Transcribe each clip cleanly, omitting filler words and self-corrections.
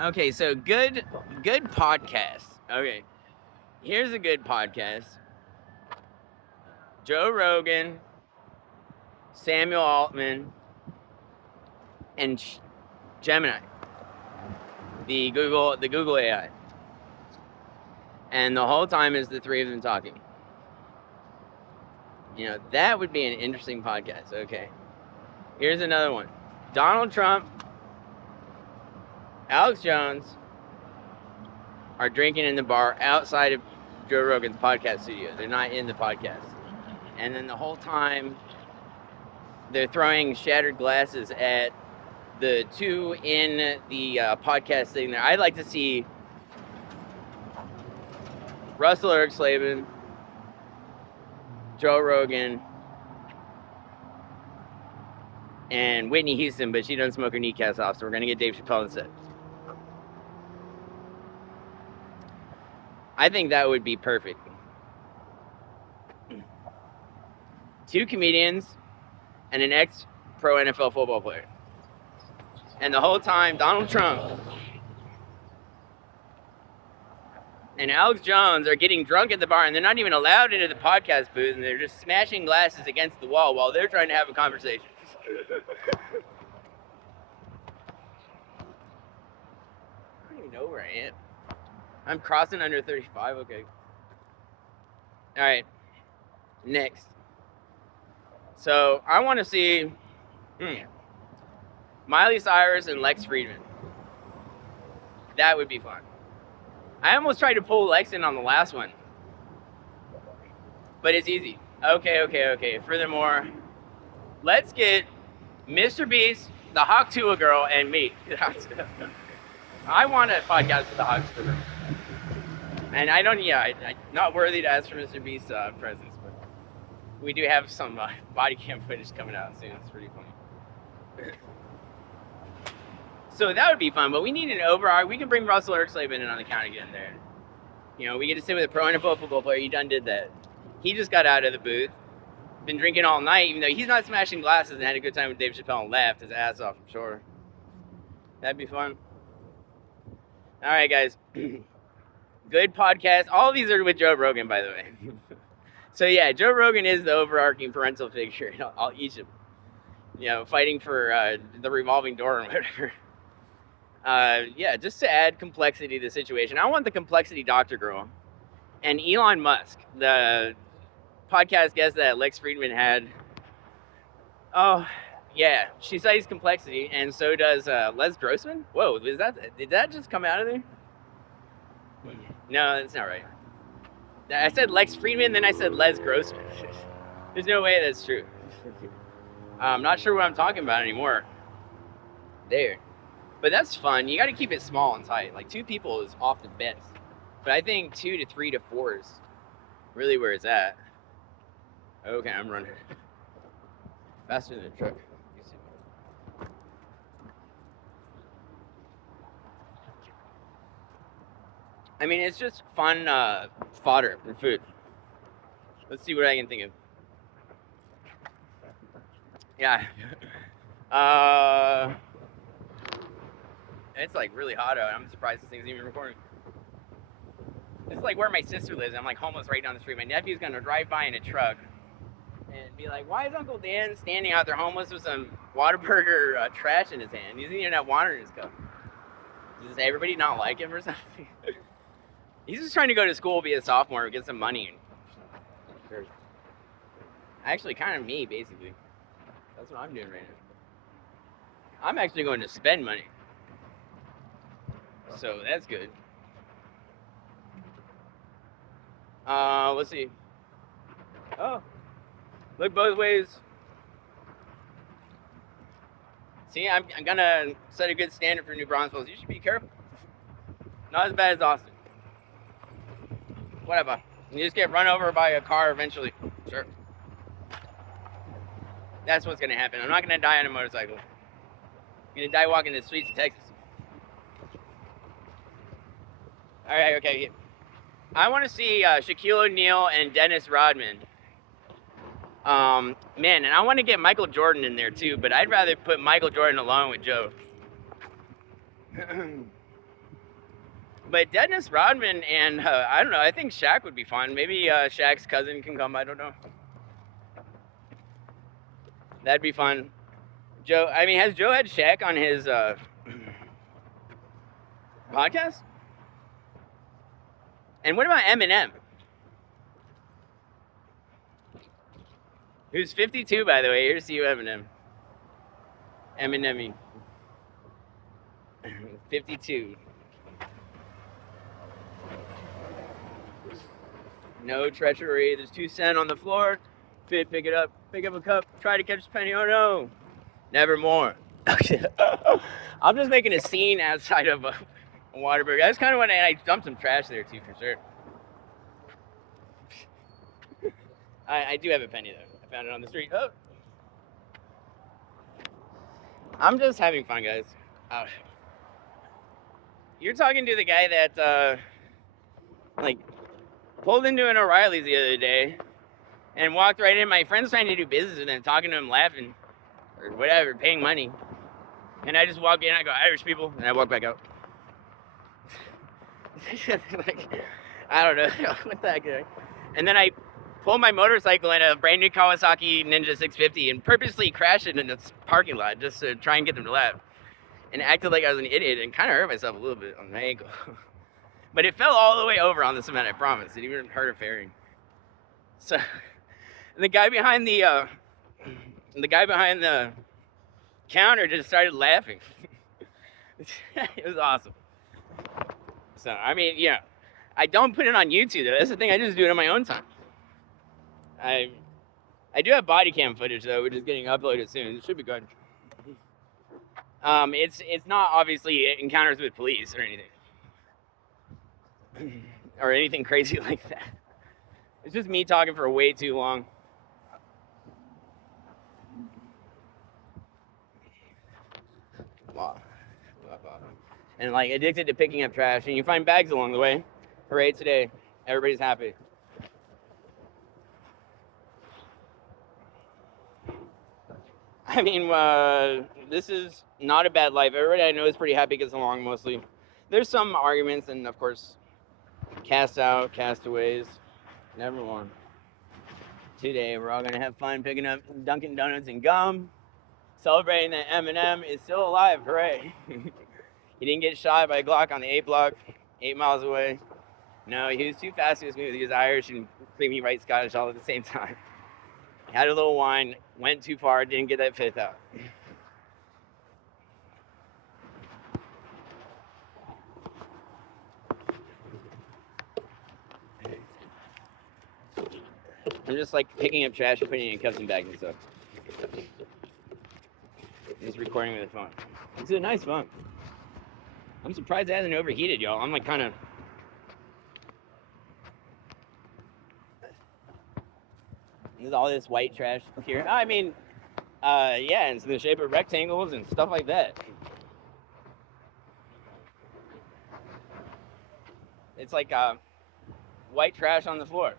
Okay, so good podcast. Okay, here's a good podcast. Joe Rogan, Samuel Altman, and Gemini, the Google AI, and the whole time is the three of them talking. That would be an interesting podcast. Okay, here's another one: Donald Trump, Alex Jones are drinking in the bar outside of Joe Rogan's podcast studio. They're not in the podcast, and then the whole time they're throwing shattered glasses at the two in the podcast sitting there. I'd like to see Russell Ersklavin, Joe Rogan, and Whitney Houston, but she doesn't smoke her kneecaps off, so we're going to get Dave Chappelle instead. I think that would be perfect. Two comedians and an ex-pro NFL football player. And the whole time, Donald Trump and Alex Jones are getting drunk at the bar, and they're not even allowed into the podcast booth, and they're just smashing glasses against the wall while they're trying to have a conversation. I don't even know where I am. I'm crossing under 35, okay. All right, next. So I want to see Miley Cyrus and Lex Friedman. That would be fun. I almost tried to pull Lex in on the last one, but it's easy. Okay. Furthermore, let's get Mr. Beast, the Hawk Tuah girl, and me. I want a podcast with the Hawk Tuah girl. And I'm not worthy to ask for Mr. Beast's presence, but we do have some body cam footage coming out soon. It's pretty funny. So that would be fun, but we need an overarch. We can bring Russell Ersklavin in on the count again there. We get to sit with a pro NFL football player. He done did that. He just got out of the booth. Been drinking all night, even though he's not smashing glasses, and had a good time with Dave Chappelle and laughed his ass off, I'm sure. That'd be fun. All right, guys. Good podcast. All of these are with Joe Rogan, by the way. So yeah, Joe Rogan is the overarching parental figure in each of them. Fighting for the revolving door or whatever. Just to add complexity to the situation. I want the complexity doctor girl. And Elon Musk, the podcast guest that Lex Friedman had. Oh, yeah. She studies complexity, and so does Les Grossman. Whoa, did that just come out of there? No, that's not right. I said Lex Friedman, then I said Les Grossman. There's no way that's true. I'm not sure what I'm talking about anymore. There. But that's fun. You got to keep it small and tight. Like 2 people is often best. But I think 2 to 3 to 4 is really where it's at. Okay, I'm running. Faster than a truck. I mean, it's just fun fodder for food. Let's see what I can think of. Yeah. It's like really hot out. I'm surprised this thing's even recording. It's like where my sister lives. I'm like homeless right down the street. My nephew's gonna drive by in a truck and be like, "Why is Uncle Dan standing out there homeless with some Whataburger trash in his hand? He doesn't even have water in his cup." Does everybody not like him or something? He's just trying to go to school, be a sophomore, get some money. Actually, kind of me, basically. That's what I'm doing right now. I'm actually going to spend money. So that's good. Let's see. Oh, look both ways. See, I'm gonna set a good standard for New Braunfels. You should be careful. Not as bad as Austin. Whatever. You just get run over by a car eventually. Sure. That's what's gonna happen. I'm not gonna die on a motorcycle. I'm gonna die walking the streets of Texas. All right, okay. I want to see Shaquille O'Neal and Dennis Rodman. Man, and I want to get Michael Jordan in there too, but I'd rather put Michael Jordan along with Joe. But Dennis Rodman and I don't know. I think Shaq would be fun. Maybe Shaq's cousin can come. I don't know. That'd be fun. Joe. I mean, has Joe had Shaq on his podcast? And what about Eminem? Who's 52, by the way. Here's to you, Eminem. Eminem. 52. No treachery. There's 2 cents on the floor. Fit, pick it up. Pick up a cup. Try to catch a penny. Oh no. Nevermore. I'm just making a scene outside of a Waterbury. That's kind of when I dumped some trash there too, for sure. I do have a penny though. I found it on the street. Oh. I'm just having fun, guys. You're talking to the guy that, pulled into an O'Reilly's the other day and walked right in. My friend's trying to do business with him, talking to him, laughing, or whatever, paying money. And I just walk in, I go, Irish people, and I walk back out. I don't know what the heck. And then I pulled my motorcycle in a brand new Kawasaki Ninja 650 and purposely crashed it in this parking lot just to try and get them to laugh. And acted like I was an idiot and kind of hurt myself a little bit on my ankle. But it fell all the way over on the cement, I promise. It even hurt a fairing. So, and the guy behind the counter just started laughing. It was awesome. So, I mean, yeah, I don't put it on YouTube though. That's the thing. I just do it on my own time. I do have body cam footage though, which is getting uploaded soon. It should be good. It's not obviously encounters with police or anything. Or anything crazy like that. It's just me talking for way too long. Wow. And like addicted to picking up trash, and you find bags along the way. Hooray today. Everybody's happy. I mean, this is not a bad life. Everybody I know is pretty happy, gets along mostly. There's some arguments, and of course, cast out, castaways, never won. Today, we're all gonna have fun picking up Dunkin' Donuts and gum, celebrating that Eminem is still alive. Hooray! He didn't get shot by a Glock on the 8 block, 8 miles away. No, he was too fast. He was Irish and creamy white Scottish all at the same time. Had a little wine, went too far, didn't get that 5th out. I'm just like picking up trash and putting it in cups and bags and stuff. Just recording with a phone. It's a nice phone. I'm surprised it hasn't overheated, y'all. I'm like kind of... There's all this white trash here. I mean, yeah, it's in the shape of rectangles and stuff like that. It's like white trash on the floor.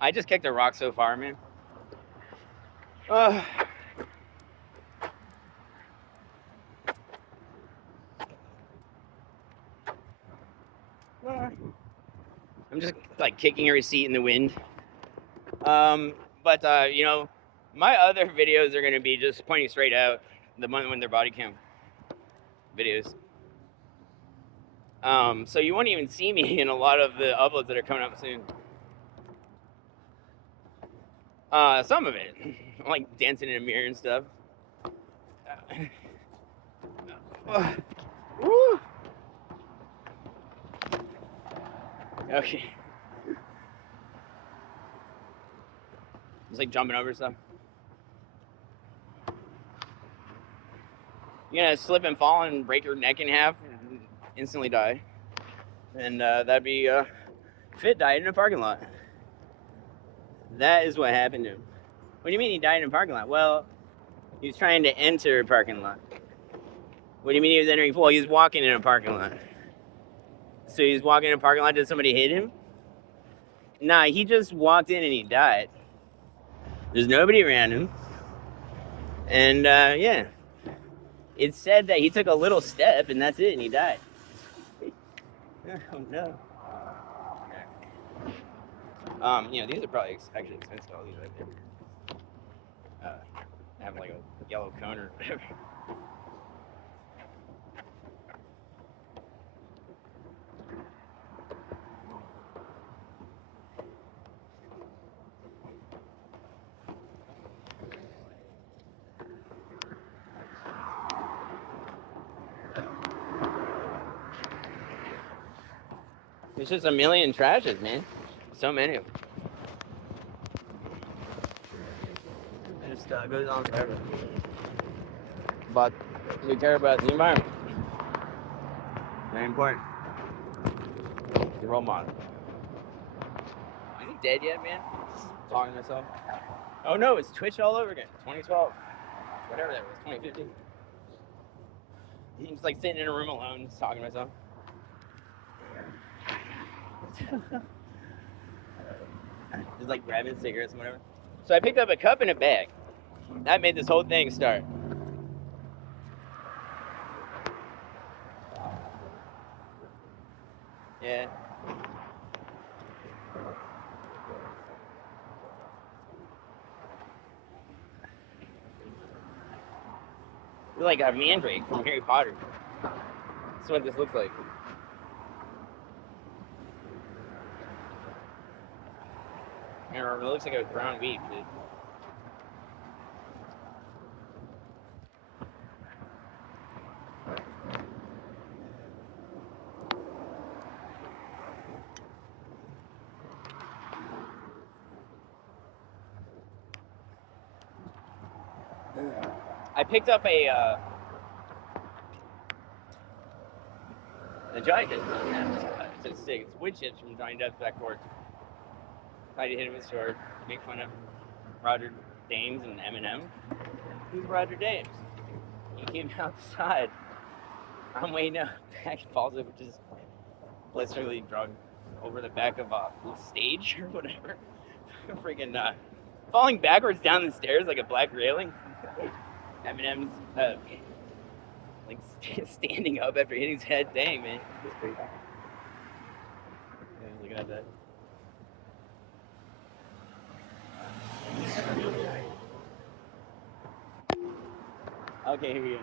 I just kicked a rock so far, man. I'm just like kicking a receipt in the wind. But you know, my other videos are gonna be just pointing straight out, the one when they're body cam videos. So you won't even see me in a lot of the uploads that are coming up soon. Some of it, like dancing in a mirror and stuff. Woo. Okay. Just like jumping over stuff. You're gonna slip and fall and break your neck in half and instantly die. And that'd be Fit died in a parking lot. That is what happened to him. What do you mean he died in a parking lot? Well, he was trying to enter a parking lot. What do you mean he was entering? Well, he was walking in a parking lot. So he was walking in a parking lot, did somebody hit him? Nah, he just walked in and he died. There's nobody around him. And, yeah. It said that he took a little step and that's it, and he died. Oh no. These are probably actually expensive. All these right there. Have like a yellow cone or whatever. There's just a million trashes, man. So many of them. It just goes on forever. But we care about the environment. Very important. The role model. Is he dead yet, man? Just talking to myself. Oh no, it's Twitch all over again. 2012. Whatever that was, 2015. He's just like sitting in a room alone, just talking to myself. Just like grabbing cigarettes and whatever. So I picked up a cup and a bag. That made this whole thing start. Yeah. It's like a mandrake from Harry Potter. That's what this looks like. It looks like a brown wheat, dude. I picked up a Johnny Depp. It's a stick. It's wood chips from Johnny Depp's back porch. Tried to hit him in the store, make fun of Roger Dames and Eminem. Who's Roger Dames? He came outside. I'm waiting up. Back falls over, just blisterly drunk over the back of a stage or whatever. Freaking falling backwards down the stairs like a black railing. Eminem's like standing up after hitting his head. Dang, man. That's crazy. Yeah, looking at that. Okay, here we go.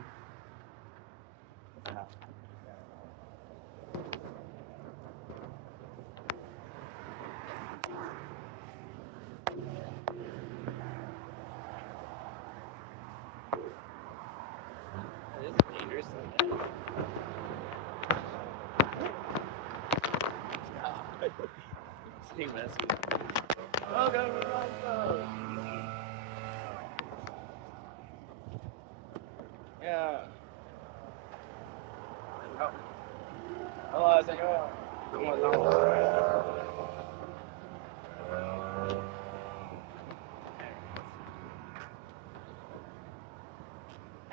This is dangerous. Stay messy. Oh, go. Yeah. Oh. Hello, senor.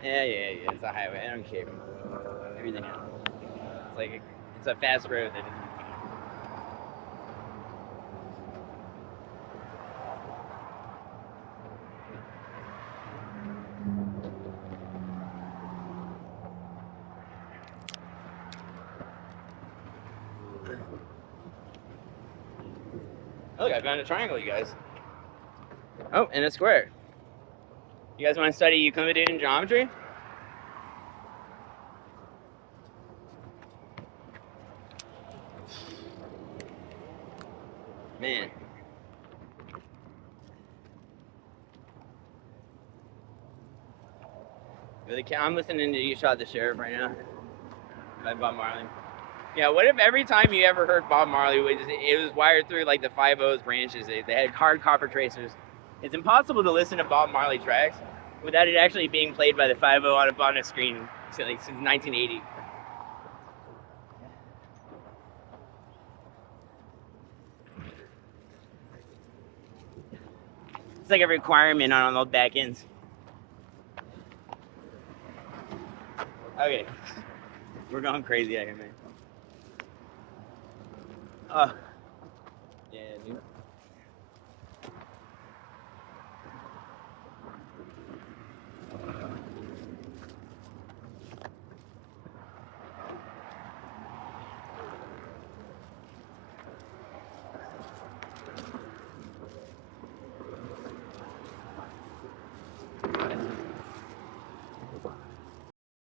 Yeah. It's a highway. I don't care. Everything else. It's like it's a fast road that isn't. Look, I found a triangle, you guys. Oh, and a square. You guys want to study Euclidean geometry? Man. I'm listening to You Shot the Sheriff right now by Bob Marley. Yeah, what if every time you ever heard Bob Marley, it was wired through like the 5/0's branches? They had hard copper tracers. It's impossible to listen to Bob Marley tracks without it actually being played by the 5/0 on a screen since 1980. It's like a requirement on those back ends. Okay, we're going crazy out here, man.